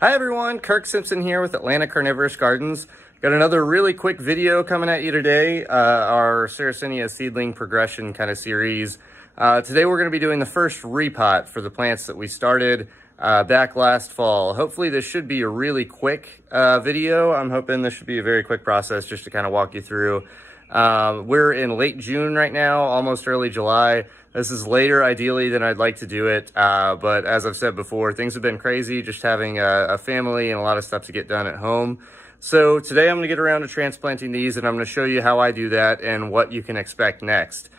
Hi everyone, Kirk Simpson here with Atlanta Carnivorous Gardens. Got another really quick video coming at you today, our Sarracenia seedling progression kind of series. Today we're going to be doing the first repot for the plants that we started back last fall. Hopefully this should be a really quick video. I'm hoping this should be a very quick process just to kind of walk you through. We're in late June right now, almost early July. This is later ideally than I'd like to do it, but as I've said before, things have been crazy just having a family and a lot of stuff to get done at home. So today I'm going to get around to transplanting these, and I'm going to show you how I do that and what you can expect next.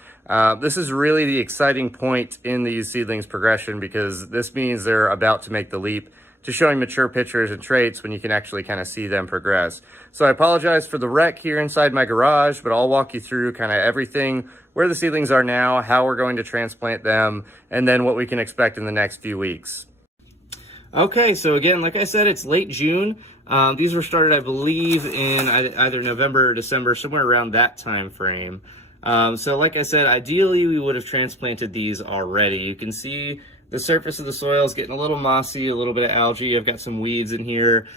This is really the exciting point in these seedlings progression, because this means they're about to make the leap to showing mature pictures and traits when you can actually kind of see them progress. So I apologize for the wreck here inside my garage, but I'll walk you through kind of everything, where the seedlings are now, how we're going to transplant them, and then what we can expect in the next few weeks. Okay, so again, like I said, it's late June. These were started, I believe, in either November or December, somewhere around that time frame. So like I said, ideally we would have transplanted these already. You can see the surface of the soil is getting a little mossy, a little bit of algae. I've got some weeds in here,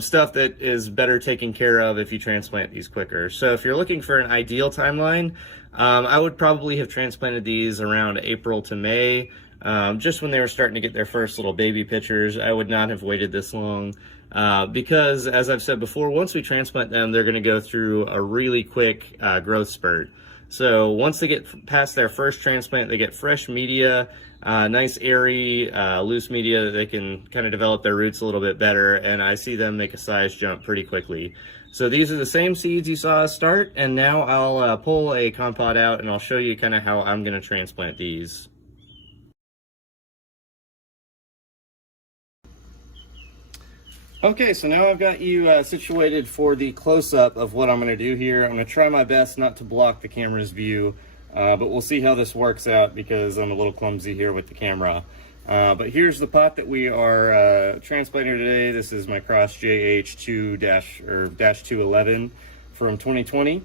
stuff that is better taken care of if you transplant these quicker. So if you're looking for an ideal timeline, I would probably have transplanted these around April to May, just when they were starting to get their first little baby pictures. I would not have waited this long, because as I've said before, once we transplant them, they're going to go through a really quick growth spurt. So once they get past their first transplant, they get fresh media, nice airy, loose media that they can kind of develop their roots a little bit better, and I see them make a size jump pretty quickly. So these are the same seeds you saw us start, and now I'll pull a compot out and I'll show you kind of how I'm going to transplant these. Okay, so now I've got you situated for the close-up of what I'm going to do here. I'm going to try my best not to block the camera's view, but we'll see how this works out because I'm a little clumsy here with the camera. But here's the pot that we are transplanting today. This is my cross JH2-211 from 2020.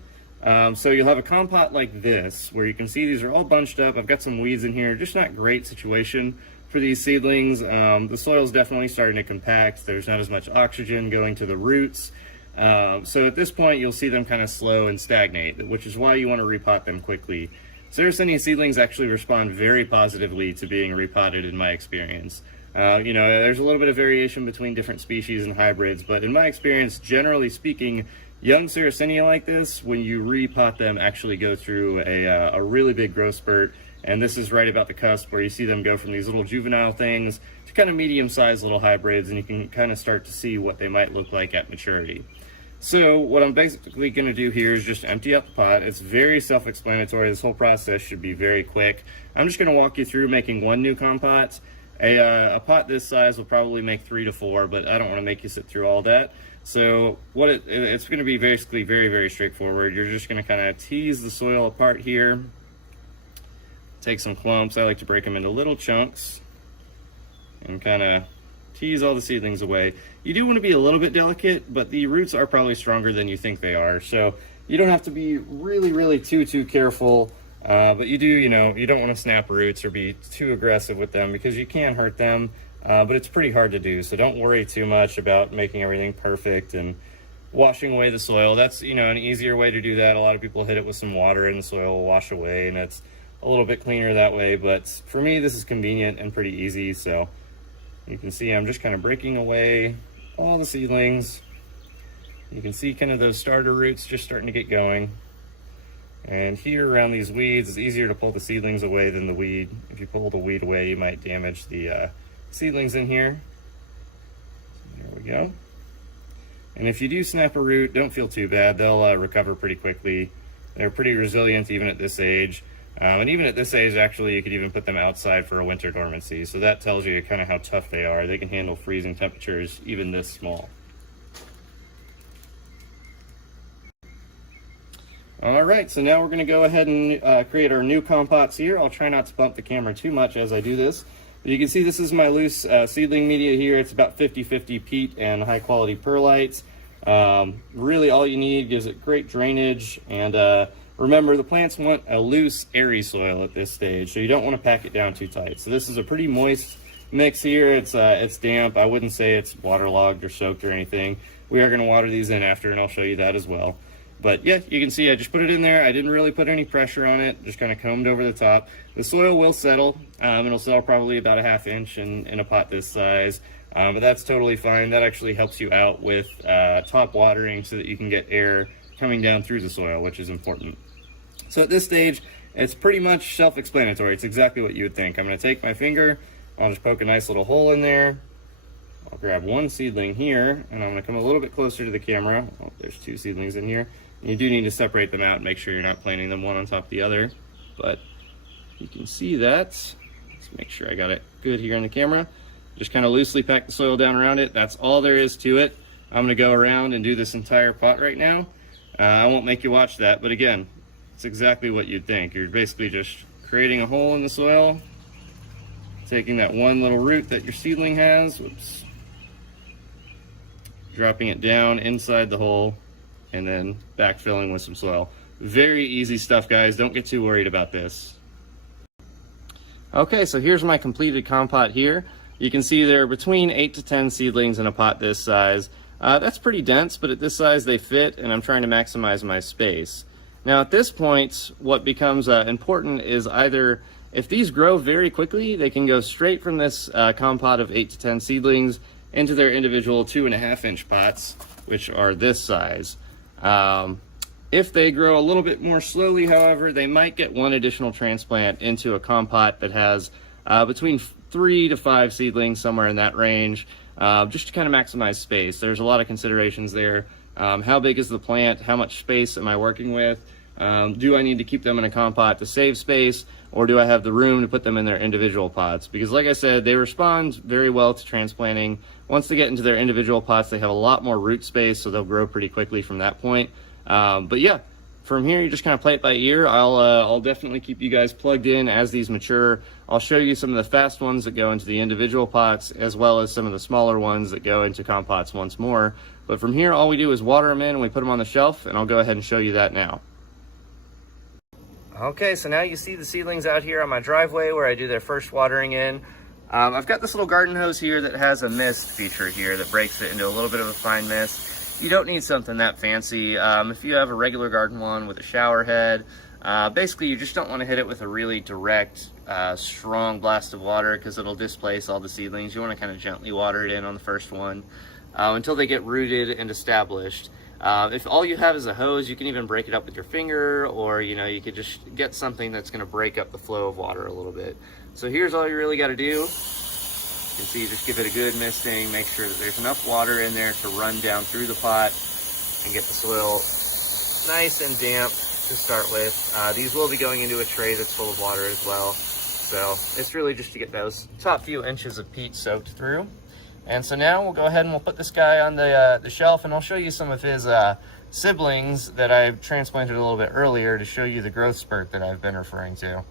So you'll have a compot like this, where you can see these are all bunched up. I've got some weeds in here, just not great situation for these seedlings. The soil's definitely starting to compact. There's not as much oxygen going to the roots. So at this point, you'll see them kind of slow and stagnate, which is why you want to repot them quickly. Sarracenia seedlings actually respond very positively to being repotted in my experience. You know, there's a little bit of variation between different species and hybrids, but in my experience, generally speaking, young Sarracenia like this, when you repot them, actually go through a really big growth spurt. And this is right about the cusp where you see them go from these little juvenile things to kind of medium-sized little hybrids, and you can kind of start to see what they might look like at maturity. So what I'm basically going to do here is just empty out the pot. It's very self-explanatory. This whole process should be very quick. I'm just going to walk you through making one new compot. A pot this size will probably make 3 to 4, but I don't want to make you sit through all that. So what it's going to be basically very, very straightforward. You're just going to kind of tease the soil apart here. Take some clumps. I like to break them into little chunks and kind of tease all the seedlings away. You do want to be a little bit delicate, but the roots are probably stronger than you think they are. So you don't have to be really too careful, but you do, you don't want to snap roots or be too aggressive with them because you can hurt them, but it's pretty hard to do. So don't worry too much about making everything perfect and washing away the soil. That's, an easier way to do that. A lot of people hit it with some water and the soil will wash away, and it's a little bit cleaner that way, but for me this is convenient and pretty easy. So you can see I'm just kind of breaking away all the seedlings. You can see kind of those starter roots just starting to get going, and here around these weeds it's easier to pull the seedlings away than the weed. If you pull the weed away, you might damage the seedlings in here. So there we go. And if you do snap a root, don't feel too bad. They'll recover pretty quickly. They're pretty resilient even at this age. And even at this age, actually, you could even put them outside for a winter dormancy. So that tells you kind of how tough they are. They can handle freezing temperatures, even this small. All right, so now we're going to go ahead and create our new compots here. I'll try not to bump the camera too much as I do this. But you can see this is my loose seedling media here. It's about 50-50 peat and high-quality perlite. Really, all you need, gives it great drainage, and remember, the plants want a loose, airy soil at this stage, so you don't want to pack it down too tight. So this is a pretty moist, mix here. It's damp. I wouldn't say it's waterlogged or soaked or anything. We are going to water these in after, and I'll show you that as well. But yeah, you can see I just put it in there. I didn't really put any pressure on it, just kind of combed over the top. The soil will settle. It'll settle probably about a 1/2 inch in a pot this size, but that's totally fine. That actually helps you out with top watering so that you can get air coming down through the soil, which is important. So at this stage, it's pretty much self-explanatory. It's exactly what you would think. I'm going to take my finger, I'll just poke a nice little hole in there. I'll grab one seedling here, and I'm going to come a little bit closer to the camera. Oh, there's 2 seedlings in here. You do need to separate them out and make sure you're not planting them one on top of the other, but you can see that. Let's make sure I got it good here in the camera. Just kind of loosely pack the soil down around it. That's all there is to it. I'm going to go around and do this entire pot right now. I won't make you watch that, but again, it's exactly what you'd think. You're basically just creating a hole in the soil, taking that one little root that your seedling has, whoops, dropping it down inside the hole, and then backfilling with some soil. Very easy stuff, guys. Don't get too worried about this. Okay, so here's my completed compot here. You can see there are between 8 to 10 seedlings in a pot this size. That's pretty dense, but at this size they fit, and I'm trying to maximize my space. Now at this point, what becomes important is either, if these grow very quickly, they can go straight from this compot of 8 to 10 seedlings into their individual 2.5 inch pots, which are this size. If they grow a little bit more slowly, however, they might get one additional transplant into a compot that has between 3 to 5 seedlings, somewhere in that range, just to kind of maximize space. There's a lot of considerations there. How big is the plant? How much space am I working with? Do I need to keep them in a compot to save space, or do I have the room to put them in their individual pots? Because like I said, they respond very well to transplanting. Once they get into their individual pots, they have a lot more root space, so they'll grow pretty quickly from that point. But yeah, from here you just kind of play it by ear. I'll definitely keep you guys plugged in as these mature. I'll show you some of the fast ones that go into the individual pots, as well as some of the smaller ones that go into compots once more. But from here, all we do is water them in and we put them on the shelf, and I'll go ahead and show you that now. Okay, so now you see the seedlings out here on my driveway where I do their first watering in. I've got this little garden hose here that has a mist feature here that breaks it into a little bit of a fine mist. You don't need something that fancy. If you have a regular garden one with a shower head, basically you just don't want to hit it with a really direct, strong blast of water, because it'll displace all the seedlings. You want to kind of gently water it in on the first one until they get rooted and established. If all you have is a hose, you can even break it up with your finger, or you could just get something that's going to break up the flow of water a little bit. So here's all you really got to do. You can see, just give it a good misting, make sure that there's enough water in there to run down through the pot and get the soil nice and damp to start with. These will be going into a tray that's full of water as well. So it's really just to get those top few inches of peat soaked through. And so now we'll go ahead and we'll put this guy on the shelf, and I'll show you some of his siblings that I've transplanted a little bit earlier to show you the growth spurt that I've been referring to.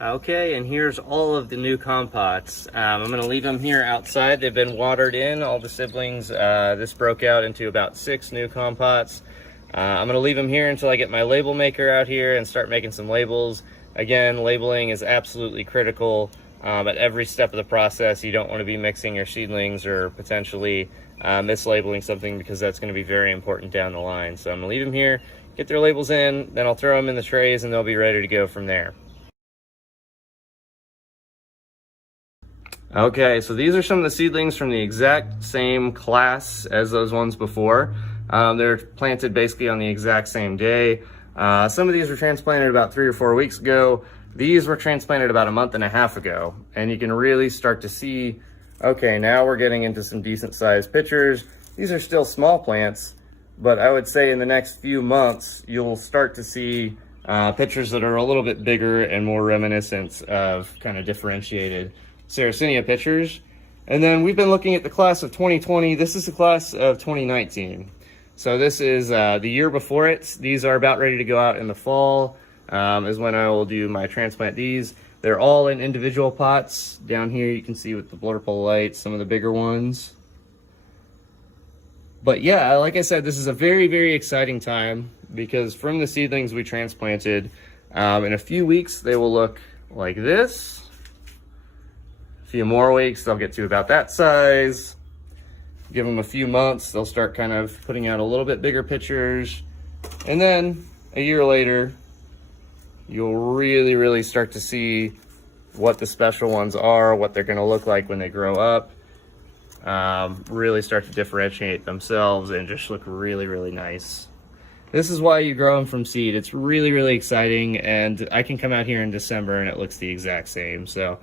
Okay, and here's all of the new compots. I'm going to leave them here outside. They've been watered in, all the siblings. This broke out into about 6 new compots. I'm going to leave them here until I get my label maker out here and start making some labels. Again, labeling is absolutely critical. At every step of the process, you don't want to be mixing your seedlings or potentially mislabeling something, because that's going to be very important down the line. So I'm going to leave them here, get their labels in, then I'll throw them in the trays and they'll be ready to go from there. Okay, so these are some of the seedlings from the exact same class as those ones before. They're planted basically on the exact same day. Some of these were transplanted about 3 or 4 weeks ago. These were transplanted about 1.5 months ago, and you can really start to see, okay, now we're getting into some decent sized pitchers. These are still small plants, but I would say in the next few months, you'll start to see pitchers that are a little bit bigger and more reminiscent of kind of differentiated Sarracenia pitchers. And then we've been looking at the class of 2020. This is the class of 2019. So this is the year before it. These are about ready to go out in the fall. Is when I will do my transplant. These, they're all in individual pots. Down here you can see with the blurple lights some of the bigger ones. But yeah, like I said, this is a very, very exciting time, because from the seedlings we transplanted, in a few weeks they will look like this. A few more weeks, they'll get to about that size. Give them a few months, they'll start kind of putting out a little bit bigger pictures. And then a year later, you'll really start to see what the special ones are, what they're gonna look like when they grow up. Really start to differentiate themselves and just look really nice. This is why you grow them from seed. It's really exciting, and I can come out here in December and it looks the exact same. So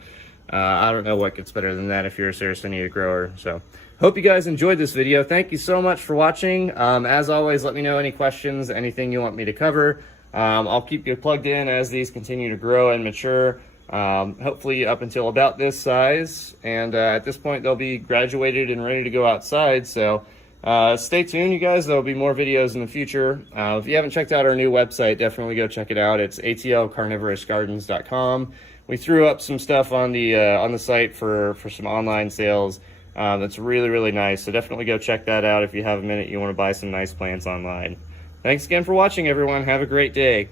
I don't know what gets better than that if you're a Sarracenia grower. So hope you guys enjoyed this video. Thank you so much for watching. As always, let me know any questions, anything you want me to cover. I'll keep you plugged in as these continue to grow and mature. Hopefully up until about this size, and at this point they'll be graduated and ready to go outside. So stay tuned, you guys. There'll be more videos in the future. If you haven't checked out our new website, definitely go check it out. It's atlcarnivorousgardens.com. We threw up some stuff on the site for some online sales. That's really nice. So definitely go check that out if you have a minute. You want to buy some nice plants online. Thanks again for watching, everyone. Have a great day.